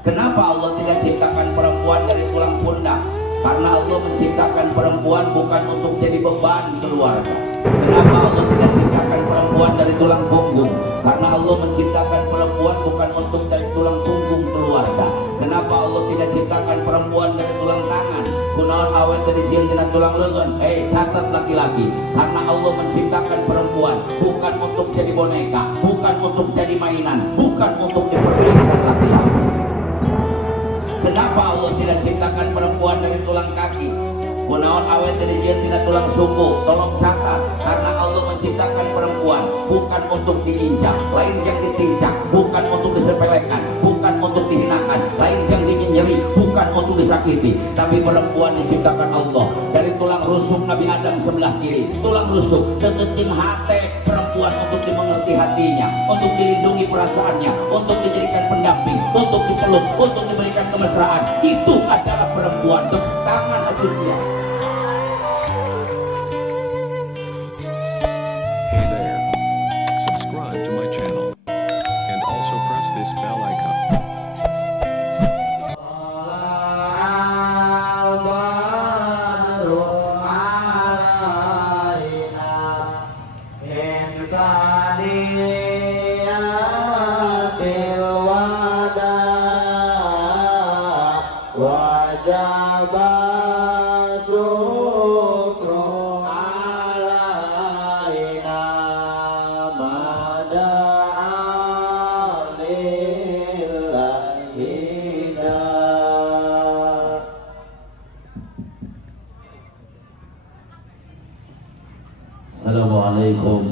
Kenapa Allah tidak ciptakan perempuan dari tulang pundak? Karena Allah menciptakan perempuan bukan untuk jadi beban keluarga. Kenapa Allah tidak ciptakan perempuan dari tulang punggung? Karena Allah menciptakan perempuan bukan untuk dari tulang punggung keluarga. Kenapa Allah tidak ciptakan perempuan dari tulang tangan? Kunaon awet dari jin dina tulang lengan. Catat laki-laki. Karena Allah menciptakan perempuan bukan untuk jadi boneka, bukan untuk jadi mainan, bukan untuk dipermainkan laki-laki. Kenapa Allah tidak ciptakan perempuan dari tulang kaki? Kunaon awet dari jin dina tulang suku. Tolong catat. Karena Allah menciptakan perempuan bukan untuk diinjak, lain yang ditincak, bukan untuk disepelekan, bukan untuk dihinakan, lain yang dinyeri, bukan untuk disakiti. Tapi perempuan diciptakan Allah dari tulang rusuk Nabi Adam sebelah kiri. Tulang rusuk deketin hati perempuan untuk dimengerti hatinya, untuk dilindungi perasaannya, untuk dijadikan pendamping, untuk dipeluk, untuk diberikan kemesraan. Itu adalah perempuan. Tepuk tangan akhirnya. Hey there. Subscribe to my channel. And also press this bell icon. Assalamualaikum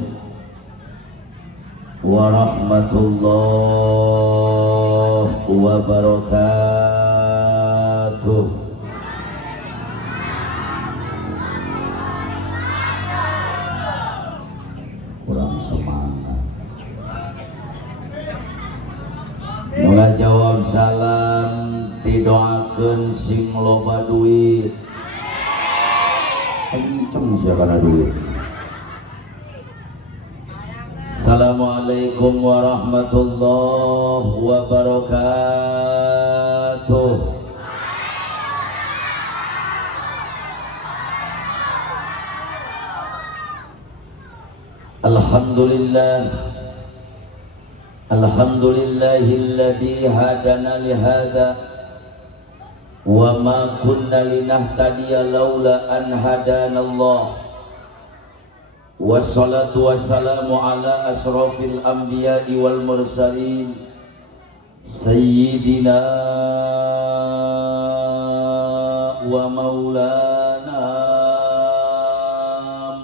warahmatullahi wabarakatuh. Kurang semangat. Ngajawab salam didoakeun sing loba duit. Kenceng siapa kana duit. Assalamualaikum warahmatullahi wabarakatuh. Alhamdulillah. Alhamdulillahilladzi hadana lihada wa ma kunna linahtadiya laula an hadanallah. Wassalatu wassalamu ala asrafil anbiya'i wal mursalin sayyidina wa maulana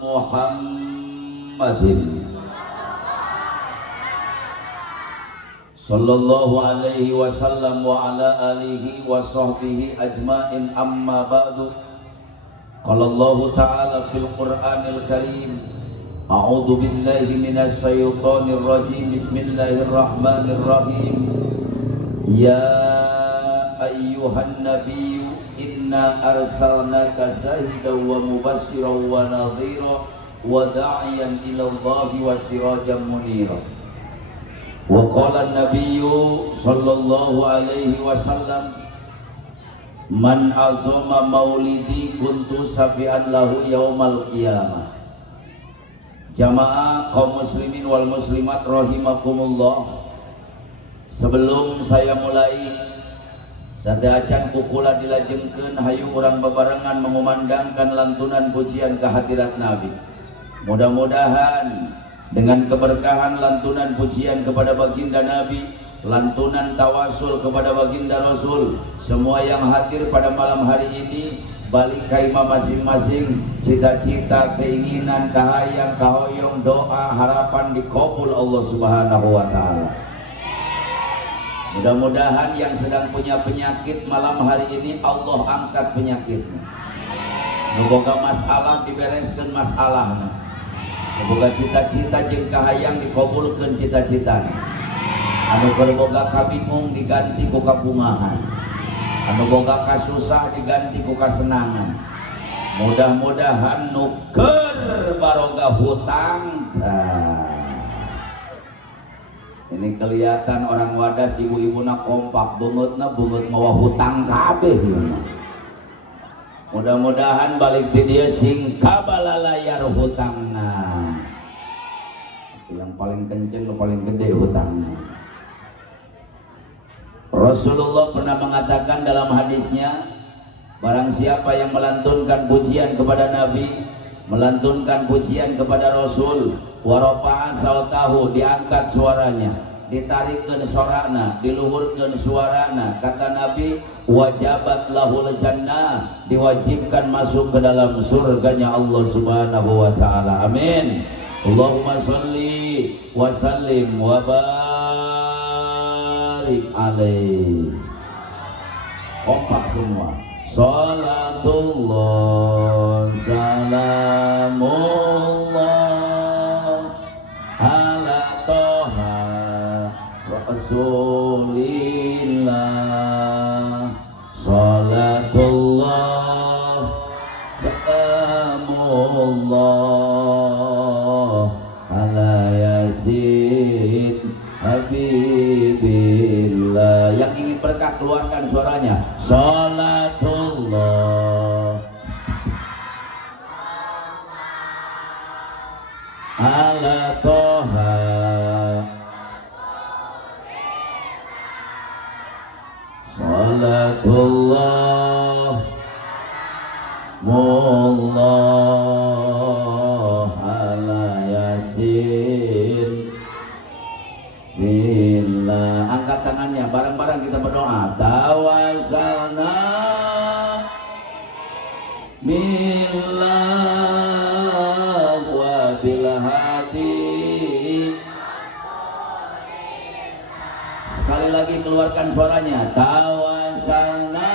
Muhammadin sallallahu alaihi wasallam wa ala alihi wa sahbihi ajma'in, amma ba'du. Qala Allah ta'ala fil Qur'anil Karim, a'udzu billahi minasy syaithanir rajim. Bismillahirrahmanirrahim. Ya ayyuhan nabiyyu inna arsalnaka syahidan wa mubasyshiran wa nadhira wa da'iyan ila Allahi wa sirajan munira. Wa qala an-nabiyyu sallallahu alaihi wasallam, man azama maulidi kuntu safi'an lahu yaumal qiyamah. Jamaah kaum muslimin wal muslimat rahimakumullah. Sebelum saya mulai, sadacan kukula dilajengkeun hayu urang babarengan mengumandangkan lantunan pujian kehadirat Nabi. Mudah-mudahan dengan keberkahan lantunan pujian kepada baginda Nabi, lantunan tawasul kepada baginda Rasul, semua yang hadir pada malam hari ini balik ke imam masing-masing, cita-cita, keinginan, kahayang, kahoyong, doa, harapan dikabul Allah Subhanahu wa ta'ala. Mudah-mudahan yang sedang punya penyakit malam hari ini Allah angkat penyakitnya. Boga masalah dibereskeun masalahna. Boga cita-cita jeung kahayang dikabulkeun cita-citana. Anu berboga kabingung diganti ku kabungahan, anu boga kasusah diganti ku kasenangan. Mudah-mudahan nuker baroga hutang Ini kelihatan orang wadas ibu-ibu nak kompak bungut mawa hutang kabeh ya. Mudah-mudahan balik di dia sing kabalalayar hutangna. Yang paling kenceng paling gede hutangnya. Rasulullah pernah mengatakan dalam hadisnya, barang siapa yang melantunkan pujian kepada Nabi, melantunkan pujian kepada Rasul, warafa'a sautahu, diangkat suaranya, ditarikkeun sorana, diluhurkeun suarana, kata Nabi, wajabat lahul jannah, diwajibkan masuk ke dalam surganya Allah Subhanahu wa taala. Amin. Allahumma sholli wa sallim wa barik alaihi. Kompak semua. Salatullah salamullah ala toha rasulillah. Salatullah salamullah ala yasin habibillah. Yang ingin berkah keluarkan suaranya. Salatullah ala toha salatullah mullah ala yasin billah. Angkat tangannya, bareng-bareng kita berdoa. Tawassalna billah wa bil hadi. Sekali lagi keluarkan suaranya. Tawassalna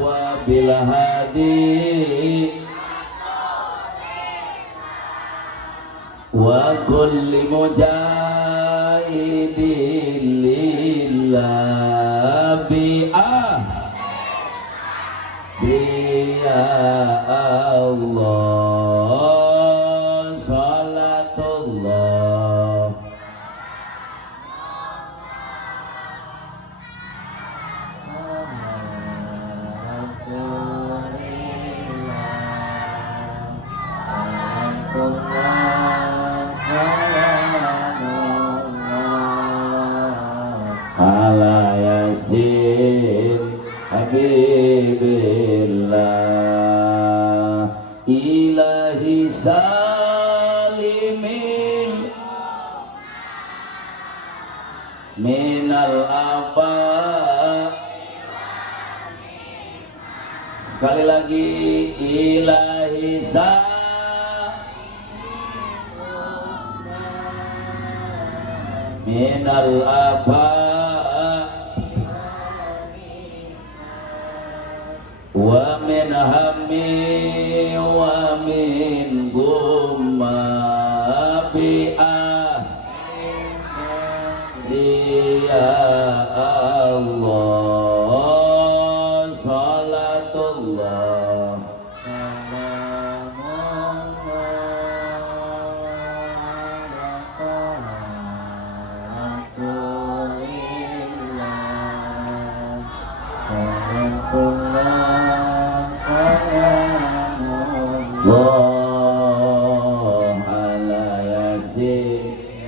wa bil hadi wa kulli mujahidin lillah bi'ah ya Allah. Salatullah ala yasin habibillah ilahi salimin minal afa. Sekali lagi, ilahi minal afa wa min hammi wa min gumma bi'ah ya Allah. Salatullah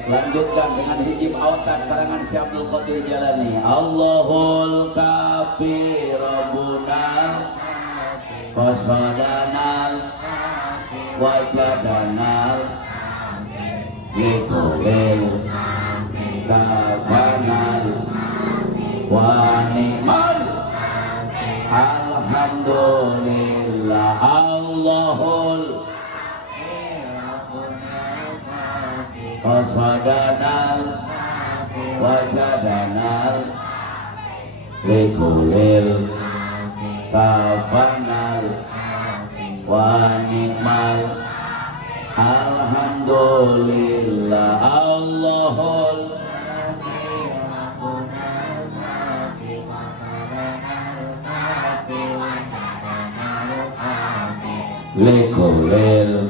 lanjutkan dengan hijib autan karangan Syekh Abdul Qadir Jalani. Allahul kafi rabbuna qasadanal wajadanal bikulil kafanal wa ni'mal. Alhamdulillah. Allahul qasadanal wajadanal likulil kafanal wa ni'mal. Alhamdulillah. Allahul likulil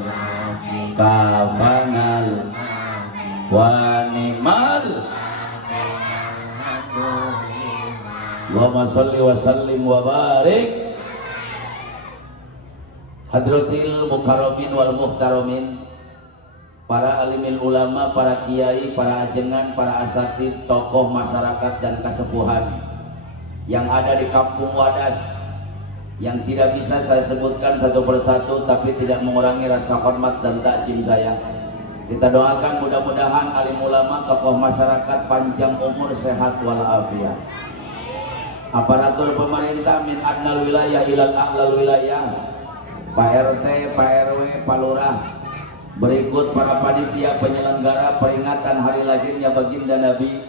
wa ni'mal. Allahumma sholli wa sallim wa barik. Hadratil mukarramin wal muhtaramin, para alimil ulama, para kiai, para ajengan, para asatid, tokoh masyarakat dan kesepuhan yang ada di Kampung Wadas, yang tidak bisa saya sebutkan satu persatu tapi tidak mengurangi rasa hormat dan takjim saya. Kita doakan mudah-mudahan alim ulama, tokoh masyarakat panjang umur, sehat walafiat. Aparatur pemerintah min adnal wilayah ilal a'lal wilayah, Pak RT, Pak RW, Pak Lurah, berikut para panitia penyelenggara peringatan hari lahirnya baginda Nabi.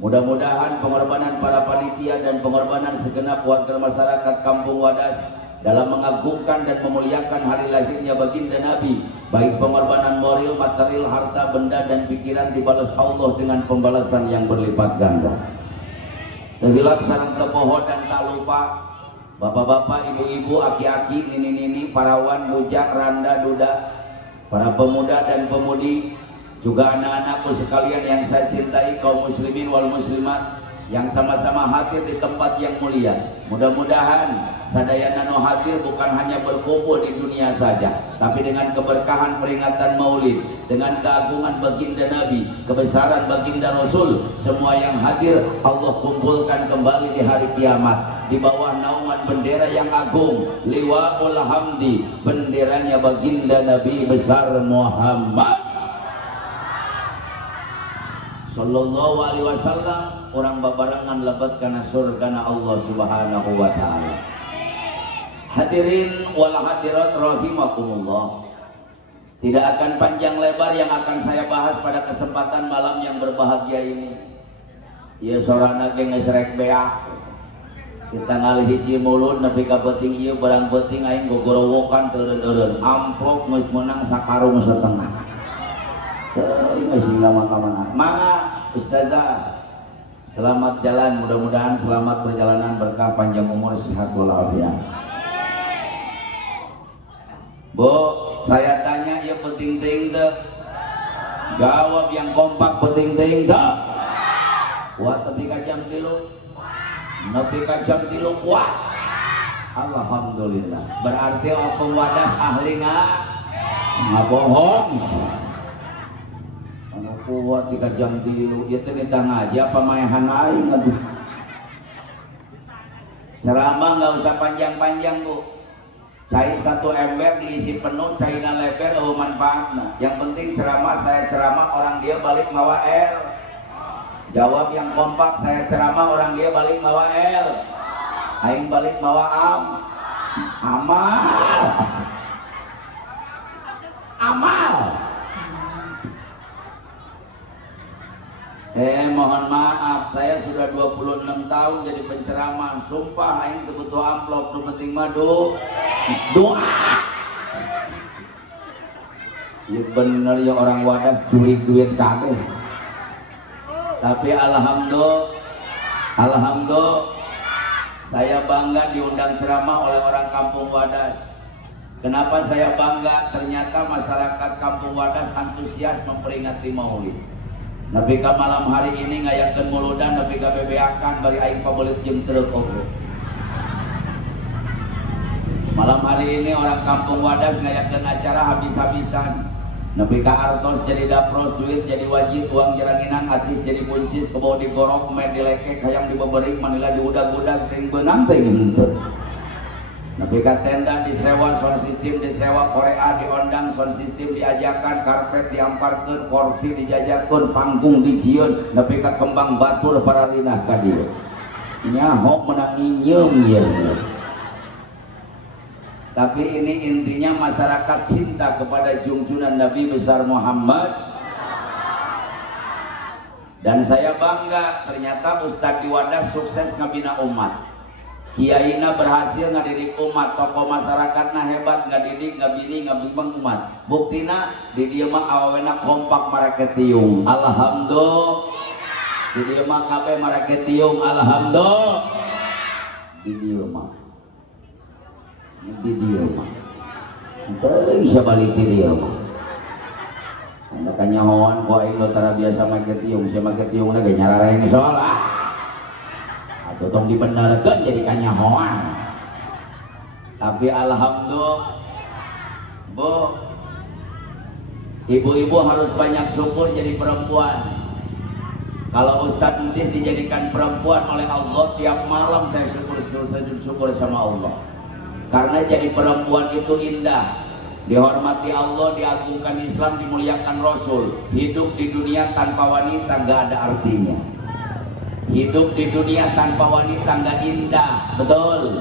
Mudah-mudahan pengorbanan para panitia dan pengorbanan segenap warga masyarakat Kampung Wadas dalam mengagungkan dan memuliakan hari lahirnya baginda Nabi, baik pengorbanan moral, material, harta, benda dan pikiran, dibalas Allah dengan pembalasan yang berlipat ganda. Terhilap sareng tepoho dan tak lupa bapak-bapak, ibu-ibu, aki-aki, nini-nini, parawan, bujang, randa, duda, para pemuda dan pemudi, juga anak-anakku sekalian yang saya cintai, kaum muslimin wal muslimat yang sama-sama hadir di tempat yang mulia. Mudah-mudahan sadayana no hadir bukan hanya berkumpul di dunia saja, tapi dengan keberkahan peringatan Maulid, dengan keagungan baginda Nabi, kebesaran baginda Rasul, semua yang hadir Allah kumpulkan kembali di hari kiamat di bawah naungan bendera yang agung, liwaul hamdi, benderanya baginda Nabi besar Muhammad sallallahu alaihi wasallam. Orang babarangan lebat karena surga Allah subhanahu wa ta'ala. Hadirin wal hadirat rahimakumullah, tidak akan panjang lebar yang akan saya bahas pada kesempatan malam yang berbahagia ini. Ya sorana ge ngesrek beak, kita ngalih hiji mulut nepi ka peuting ieu barang peuting aing gogorowokan teureun-eureun, amplop geus meunang sakarung setengah. Teuing geus lama ka mana. Mangga Ustazah, selamat jalan, mudah-mudahan selamat perjalanan, berkah panjang umur, sehat walafiat. Bu, saya tanya ya penting-ting deh. Jawab yang kompak, penting-ting deh. Wah, tapi jam 3. Nepi ka jam 3 wah. Alhamdulillah. Berarti apa Wadas ahli ngabohong. Anu kuat di jam 3 ieu teh ditang aja pamaehan aing aduh. Ceramah nggak usah panjang-panjang, Bu. Cai 1 ember diisi penuh, caina lebar manfaatna. Yang penting ceramah, saya ceramah, orang dia balik mawa el. Jawab yang kompak, saya ceramah, orang dia balik mawa el. Aing balik mawa amal. Mohon maaf, saya sudah 26 tahun jadi penceramah. Sumpah aing teu butuh amplop, nu penting mah doa. Ya bener ya, orang Wadas curi duit kabeh. Tapi alhamdulillah saya bangga diundang ceramah oleh orang Kampung Wadas. Kenapa saya bangga? Ternyata masyarakat Kampung Wadas antusias memperingati Maulid. Nepi ka malam hari ini ngayakeun muludan, nepi ka bebeakan bari aing pabelit jeung truk oge. Malam hari ini orang Kampung Wadas ngayakeun acara habis-habisan. Nepi ka artos jadi dapros, duit jadi wajib, uang jaranginang, acis jadi buncis, kebawa digorok, main dilekek, hayang dibebering, manila diudag-udag, ting beunang teh henteu. Nepi ka tenda disewa, sound system disewa, Korea diondang, sound system diajakan, karpet diamparkeun, kursi dijajakeun, panggung dijieun, nepi ka kembang batur para rinah ka dieu. Nyaho menang inyeum ieu. Tapi ini intinya masyarakat cinta kepada junjungan Nabi besar Muhammad. Dan saya bangga, ternyata Ustadz di Wadas sukses ngabina umat. Kiaina berhasil ngadidik umat, tokoh masyarakatna hebat, ngadidik, ngabini, ngabimbang umat. Buktina di dieu mah awawena kompak marake tiung. Alhamdulillah. Di dieu mah kabeh marake tiung. Alhamdulillah. Di dieu mah. Di dieu mah. Teu bisa balik di dieu mah. Makanya hoan kok aing lo tara biasa make tiung, sia make tiung na ge nyarareng soal atuh tong dibenerkeun jadi kanyahoan. Tapi alhamdulillah Bu, ibu-ibu harus banyak syukur jadi perempuan. Kalau Ustadz Entis dijadikan perempuan oleh Allah, tiap malam saya syukur sama Allah. Karena jadi perempuan itu indah, dihormati Allah, diagungkan Islam, dimuliakan Rasul. Hidup di dunia tanpa wanita gak ada artinya. Hidup di dunia tanpa wanita gak indah, betul?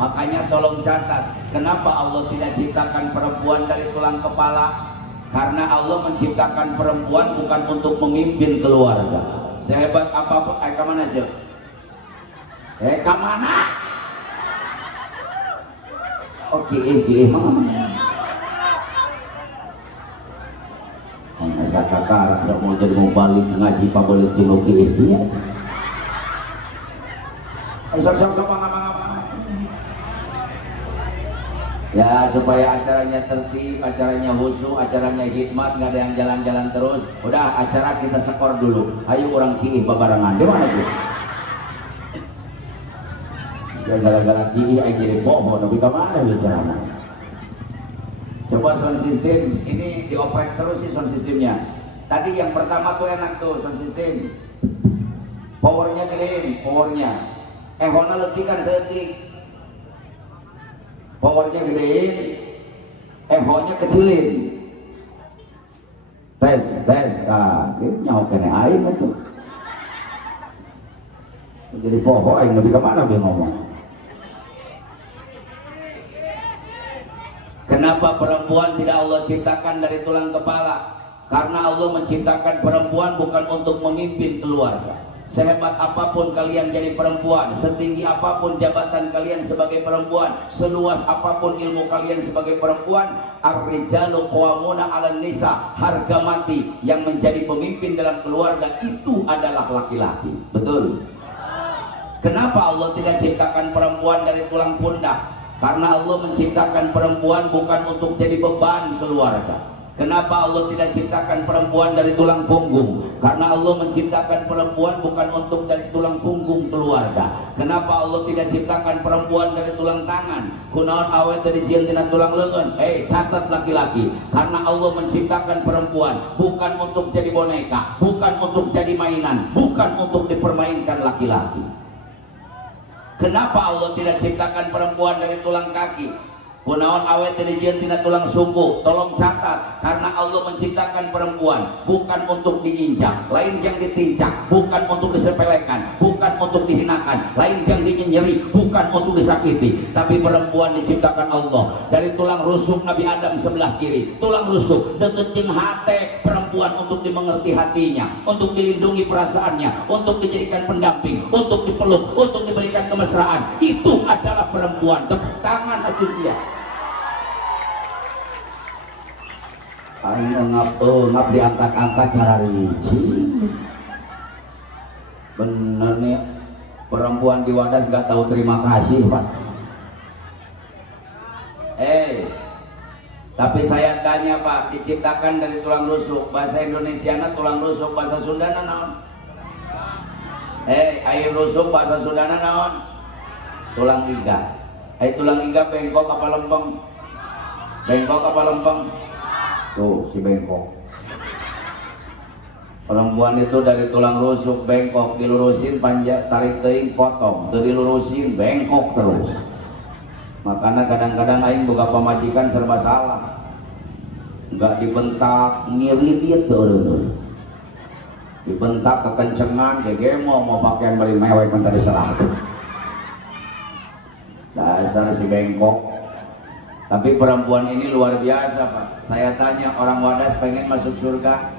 Makanya tolong catat, kenapa Allah tidak ciptakan perempuan dari tulang kepala? Karena Allah menciptakan perempuan bukan untuk memimpin keluarga. Sehebat apapun, kemana aja? Kemana? Oke, mana? Asa kakak rasa mau jadi mau balik ngaji pak balik di oke ya. Ya supaya acaranya tertib, acaranya khusyuk, acaranya hikmat, nggak ada yang jalan-jalan terus. Udah acara kita skor dulu. Ayo orang kiih babarengan. Di mana tuh? Ya gara-gara kiih aja jadi pohon. Tapi kemana bicaranya? Coba sound system ini dioprek terus sih sound systemnya. Tadi yang pertama tuh enak tuh sound system. Powernya gedein, powernya. Hona letikan setik. Powernya gedein, ehonya kecilin. Tes, ini nyawa kena air itu. Jadi pohon, aing lebih kemana dia ngomong? Kenapa perempuan tidak Allah ciptakan dari tulang kepala? Karena Allah menciptakan perempuan bukan untuk memimpin keluarga. Sehebat apapun kalian jadi perempuan, setinggi apapun jabatan kalian sebagai perempuan, seluas apapun ilmu kalian sebagai perempuan, ar-rijalu qawwamuna 'alan nisa, harga mati yang menjadi pemimpin dalam keluarga itu adalah laki-laki. Betul? Kenapa Allah tidak ciptakan perempuan dari tulang pundak? Karena Allah menciptakan perempuan bukan untuk jadi beban keluarga. Kenapa Allah tidak ciptakan perempuan dari tulang punggung? Karena Allah menciptakan perempuan bukan untuk dari tulang punggung keluarga. Kenapa Allah tidak ciptakan perempuan dari tulang tangan? Kunaon awet dari jil tina tulang leungeun? Catat laki-laki. Karena Allah menciptakan perempuan bukan untuk jadi boneka, bukan untuk jadi mainan, bukan untuk dipermainkan laki-laki. Kenapa Allah tidak ciptakan perempuan dari tulang kaki? Kunaon awet dari jil tina tulang suku? Tolong catat, karena Allah menciptakan perempuan bukan untuk diinjak, lain yang ditincak, bukan untuk disepelekan, bukan untuk dihinakan, lain yang dinyenyeri, bukan untuk disakiti. Tapi perempuan diciptakan Allah dari tulang rusuk Nabi Adam sebelah kiri, tulang rusuk deketin hati perempuan untuk dimengerti hatinya, untuk dilindungi perasaannya, untuk dijadikan pendamping, untuk dipeluk, untuk diberikan kemesraan. Itu adalah perempuan. Tepuk tangan atuh dia. Aing ngap diangkat-angkat cara rici. Bener nih, perempuan di Wadas gak tahu terima kasih Pak. Tapi saya tanya Pak, diciptakan dari tulang rusuk, bahasa Indonesiana tulang rusuk, bahasa Sundana naon? Air rusuk bahasa Sundana naon? Tulang iga. Tulang iga bengkok apa lempeng? Bengkok apa lempeng? Tuh si bengkok. Perempuan itu dari tulang rusuk bengkok, dilurusin panjang, tarik teuing potong, teu dilurusin bengkok terus. Makanya kadang-kadang aing boga pamajikan serba salah. Enggak dibentak, ngiri dia tuh. Dibentak kekencengan, gegemo mau pakaian beli mewek mentari salah tuh. Dasar si bengkok. Tapi perempuan ini luar biasa Pak. Saya tanya, orang Wadas pengen masuk surga?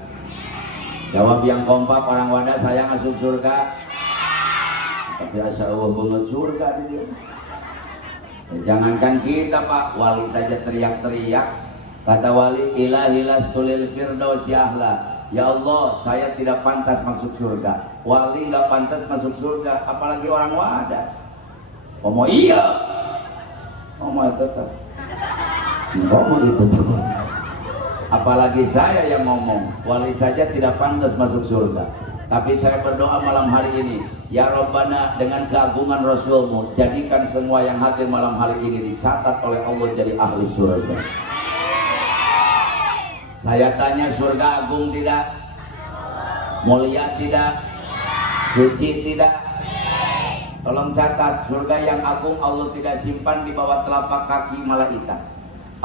Jawab yang kompak, orang Wadas saya masuk surga. Tapi asa banget surga dia. Jangankan kita Pak, wali saja teriak-teriak. Kata wali, ilahilas tulil firdaus yahla. Ya Allah, saya tidak pantas masuk surga. Wali nggak pantas masuk surga, apalagi orang Wadas. Ngomong iya. Ngomong tetap. Ngomong itu tuh. apalagi saya yang ngomong. Wali saja tidak pantas masuk surga. Tapi saya berdoa malam hari ini, ya Rabbana, dengan keagungan Rasulmu, jadikan semua yang hadir malam hari ini dicatat oleh Allah jadi ahli surga. Saya tanya, surga agung tidak? Mulia tidak? Suci tidak? Tolong catat, surga yang agung Allah tidak simpan di bawah telapak kaki malaikat.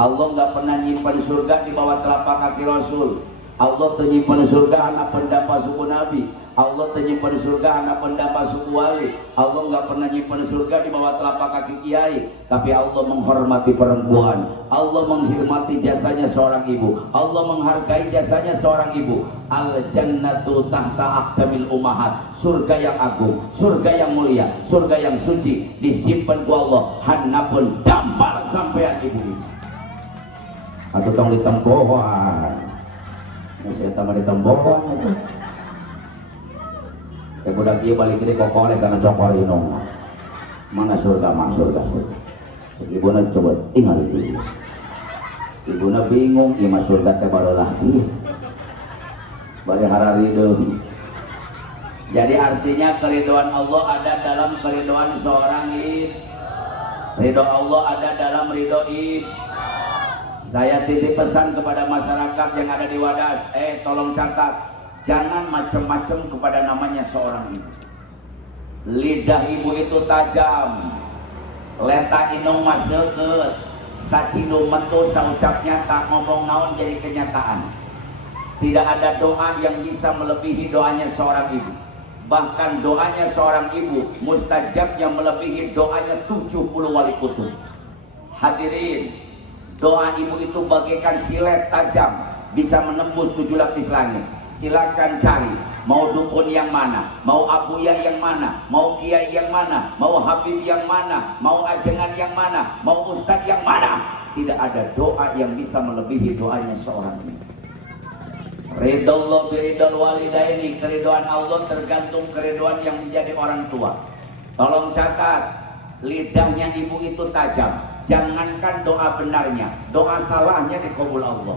Allah nggak pernah nyimpan surga di bawah telapak kaki Rasul. Allah menyimpan surga anak pendapa suku Nabi. Allah menyimpan surga anak pendapa suku wali. Allah nggak pernah nyimpan surga di bawah telapak kaki kiai. Tapi Allah menghormati perempuan. Allah menghormati jasanya seorang ibu. Allah menghargai jasanya seorang ibu. Al jannatu tahta aqdamil ummahat. Surga yang agung, surga yang mulia, surga yang suci disimpan ku Allah. Handapun dampar sampean ibu. Atau tong ditempohan. Saya tambah ditempohan. Budak ieu balik ini kokole karena cokor inong. Mana surga mah surga. Ibuna coba tinggal itu. Ibuna bingung, ieu mah surga teh barulah. Bari hararideung. Jadi artinya keridhaan Allah ada dalam keridhaan seorang ibu. Ridho Allah ada dalam ridho ibu. Saya titip pesan kepada masyarakat yang ada di Wadas, tolong catat, jangan macam-macam kepada namanya seorang ibu. Lidah ibu itu tajam, letak inung maseukeut, sacidu metu saucapnya tak ngomong naon jadi kenyataan. Tidak ada doa yang bisa melebihi doanya seorang ibu. Bahkan doanya seorang ibu mustajabnya melebihi doanya 70 wali kutub. Hadirin, doa ibu itu bagaikan silet tajam, bisa menembus 7 lapis langit. Silakan cari, mau dukun yang mana, mau abuya yang mana, mau kiai yang mana, mau habib yang mana, mau ajengan yang mana, mau ustadz yang mana. Tidak ada doa yang bisa melebihi doanya seorang ibu. Ridallah biridal walidaini, keridhaan Allah tergantung keridhaan yang menjadi orang tua. Tolong catat, lidahnya ibu itu tajam. Jangankan doa benarnya, doa salahnya dikabul Allah.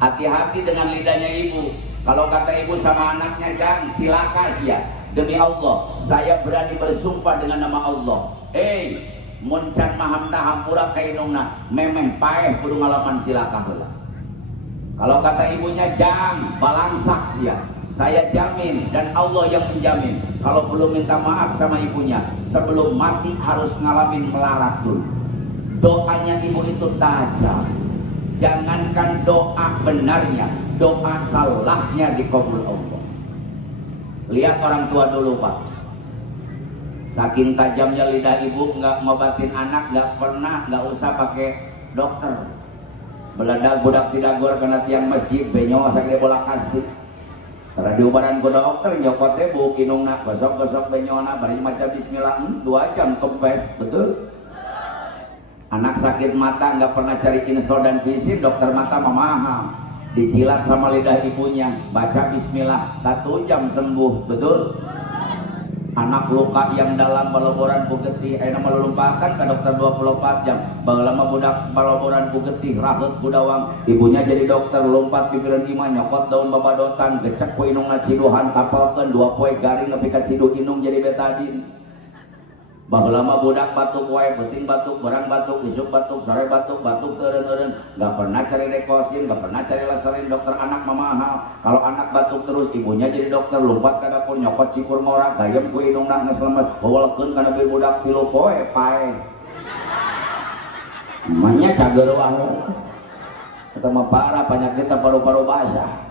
Hati-hati dengan lidahnya ibu. Kalau kata ibu sama anaknya, jangan cilaka sia. Demi Allah, saya berani bersumpah dengan nama Allah. Muncan mahamna hampura kainungna, memeh paeh kudu ngalaman cilaka heula. Kalau kata ibunya, jangan balangsak sia. Saya jamin dan Allah yang menjamin, kalau belum minta maaf sama ibunya, sebelum mati harus ngalamin melarat dulu. Doanya ibu itu tajam. Jangankan doa benarnya, doa salahnya dikabul Allah. Lihat orang tua dulu Pak, saking tajamnya lidah ibu, nggak ngobatin anak, nggak usah pakai dokter. Beladak budak tidak gor karena tiang masjid benyo sakit bola kasih. Karena diobaran ku dokter nyokotnya bu kinungna gosok-gosok benyona bari maca bismillah 2 jam kempes, betul? Anak sakit mata nggak pernah cari install dan visin, dokter mata mahal, dijilat sama lidah ibunya, baca bismillah 1 jam sembuh, betul? Anak luka yang dalam baloboran ku getih, nama lumpatan ke dokter 24 jam. Bagelama budak baloboran ku getih, rahet budawang. Ibunya jadi dokter, lompat pikiran imah, nyokot daun babadotan, gecek ku inung ciduhan, tapalkeun 2 poe garing nepi ka cidu inung jadi betadin. Bagelama budak batuk wae, penting batuk, barang batuk, isuk batuk, sore batuk, batuk teureun-eureun. Gak pernah cari dekosin, gak pernah cari laserin, dokter anak mahal. Kalau anak batuk terus, ibunya jadi dokter, lompat ke dapur, nyokot cikur ngora, gayem ku inungna geus lemes, heuwelkeun kana bae budak 3 poe pae. Emanya cager wae. Eta mah parah penyakitna paru-paru basah.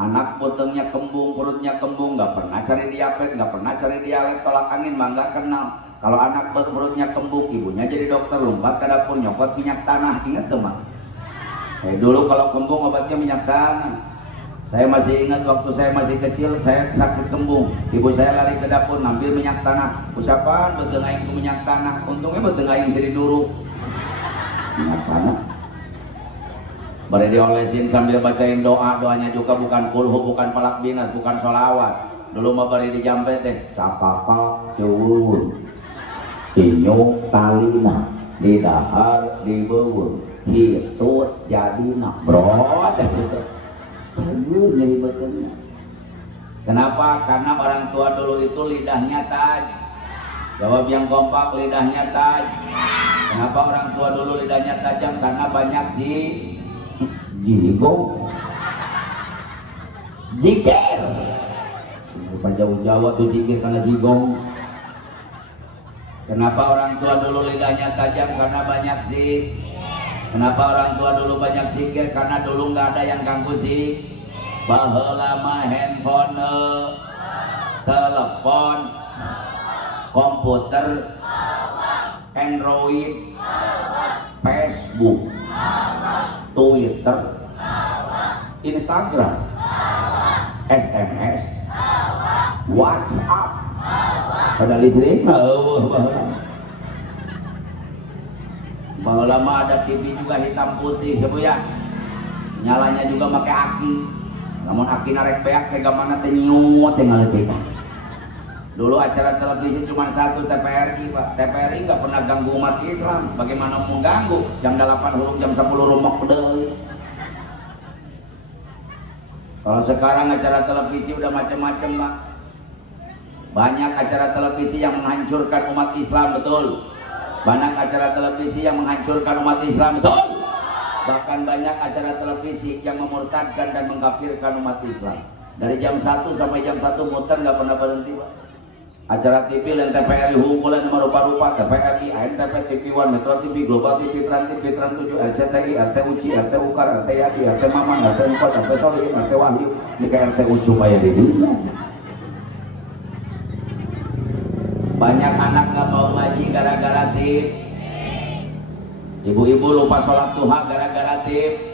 Anak putengnya kembung, perutnya kembung, nggak pernah cari diabetes, nggak pernah cari dialet, tolak angin, mah nggak kenal. Kalau anak perutnya kembung, ibunya jadi dokter, lompat ke dapur, nyokot minyak tanah, inget tuh mah. Dulu kalau kembung obatnya minyak tanah. Saya masih ingat waktu saya masih kecil, saya sakit kembung, ibu saya lari ke dapur, ngambil minyak tanah. Usapan beteng aing ke minyak tanah, untungnya beteng aing jadi duruk. Minyak tanah. Bari diolesin sambil bacain doa, doanya juga bukan kulhu, bukan palak binas, bukan sholawat. Dulu mah bari dijampe teh capaka cuwun inyo talina di dahar di beuweung hitut jadi nabrot gitu. Aduh jadi betulnya. Kenapa? Karena orang tua dulu itu lidahnya taj. Jawab yang kompak, lidahnya taj. Kenapa orang tua dulu lidahnya tajam? Karena banyak jigong, jikir. Lupa jauh-jauh tuh jikir karena jigong. Kenapa orang tua dulu lidahnya tajam? Karena banyak Kenapa orang tua dulu banyak zikir? Karena dulu nggak ada yang ganggu baheula mah handphone, telepon, komputer, Android, Facebook, Twitter, Instagram, SMS, WhatsApp. Pada listrik bahwa lama ada TV juga hitam putih ya, nyalanya juga pakai aki. Namun aki narek beak tega mana teh nyiut tinggal tega. Dulu acara televisi cuma satu, TVRI Pak. TVRI nggak pernah ganggu umat Islam. Bagaimana mau ganggu? Jam 8 huruf, jam 10 rumok peduli. Kalau sekarang acara televisi udah macam-macam Pak. Banyak acara televisi yang menghancurkan umat Islam, betul. Banyak acara televisi yang menghancurkan umat Islam, betul. Bahkan banyak acara televisi yang memurtadkan dan mengkafirkan umat Islam. Dari jam 1 sampai jam 1 muter nggak pernah berhenti Pak. Acara TV lain TVRI hungkulan rupa-rupa, TVRI, ANTV, TV One, Metro TV, Global TV, Trans TV, Trans 7, RCTI, RT Uci, RT Ukar, RT Yadi, RT Mamang, RT Empat, RT Solim, RT Wahyu. Ini kayak RT Ucu payah di dunia. Banyak anak nggak mau ngaji gara-gara TV. Ibu-ibu lupa sholat duha gara-gara TV.